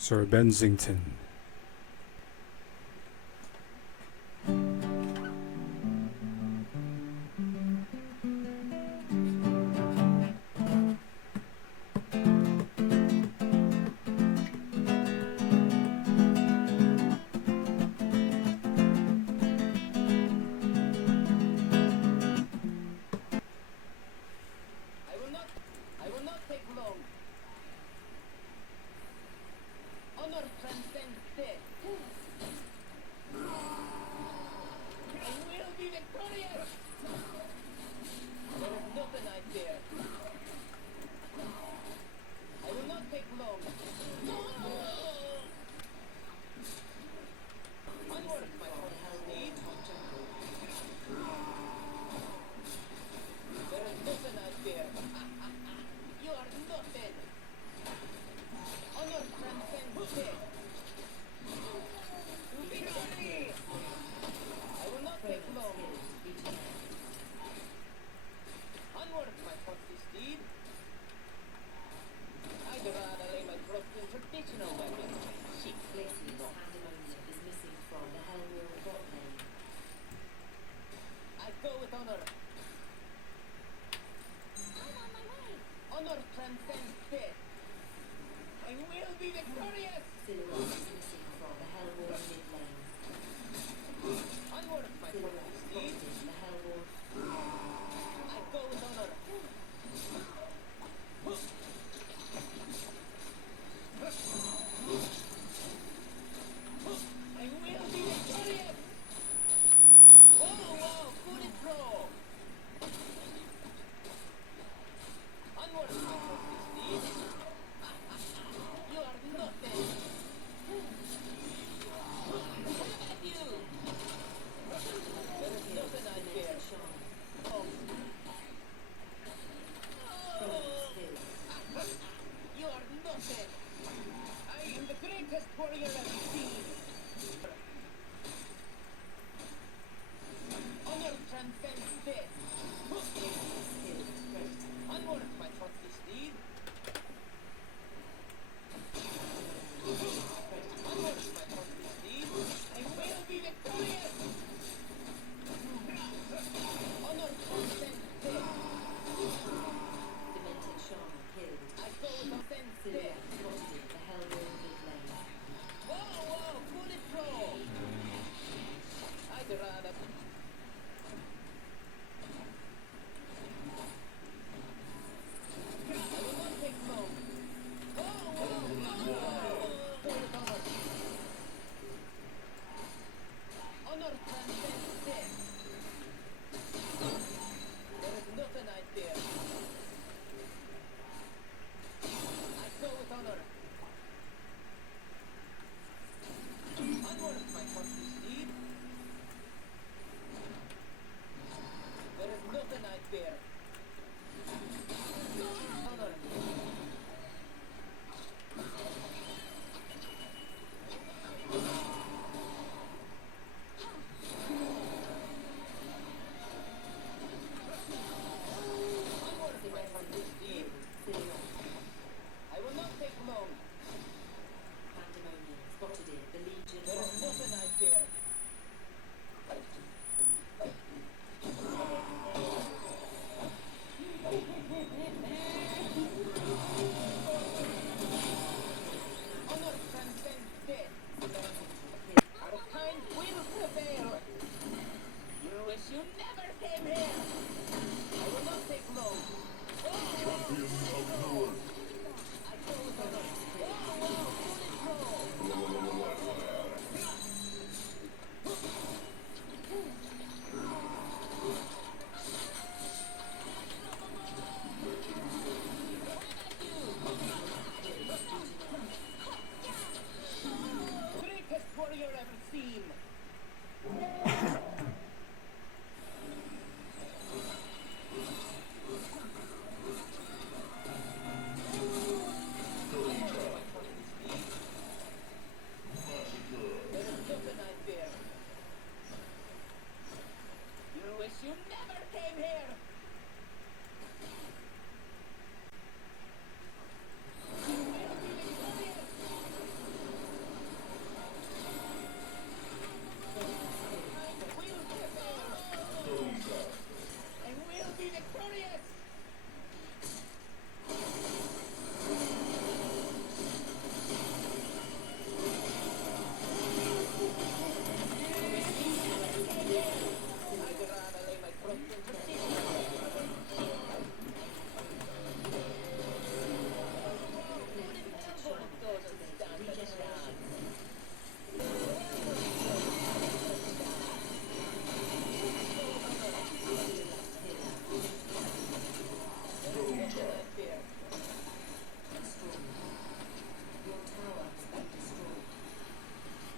Sir Benzington. I will not take long. Honor transcends death. I will be victorious! There is nothing I fear. I will not take long. Onward, my horse steed. There is nothing I fear. You are nothing. Honor transcends death. Victory! I will not take long. Onward, my trusty steed. I'd rather lay my trust in traditional weapons. Shit, Places pandemonium is missing from the Hellwall bot lane. I go with honor. I'm on my way. Honor transcends death. I will be victorious! Silhouette is missing from the Hellwall mid lane. Onward, my Silhouette trusty steed. spotted the Hellwall. I go with honor. I will be victorious! Whoa, whoa, good and pro! Onward, my trusty steed. You are nothing! How about you? There is nothing I fear. Sean. Oh. Still. You are nothing! I am the greatest warrior I've seen! Honor transcends death! Still. Great. Onward, my trusty steed! Onward, my trusty steed! I will be victorious! Honor transcends death! Demented Sean killed. I go with offense death! Silhouette spotted the Hellwall mid lane. Whoa, whoa, good and pro! I'd rather... I will not take long. Whoa, whoa, whoa! Go with honor. Honor transcends death. There is nothing I fear. I go with honor. Onward, my trusty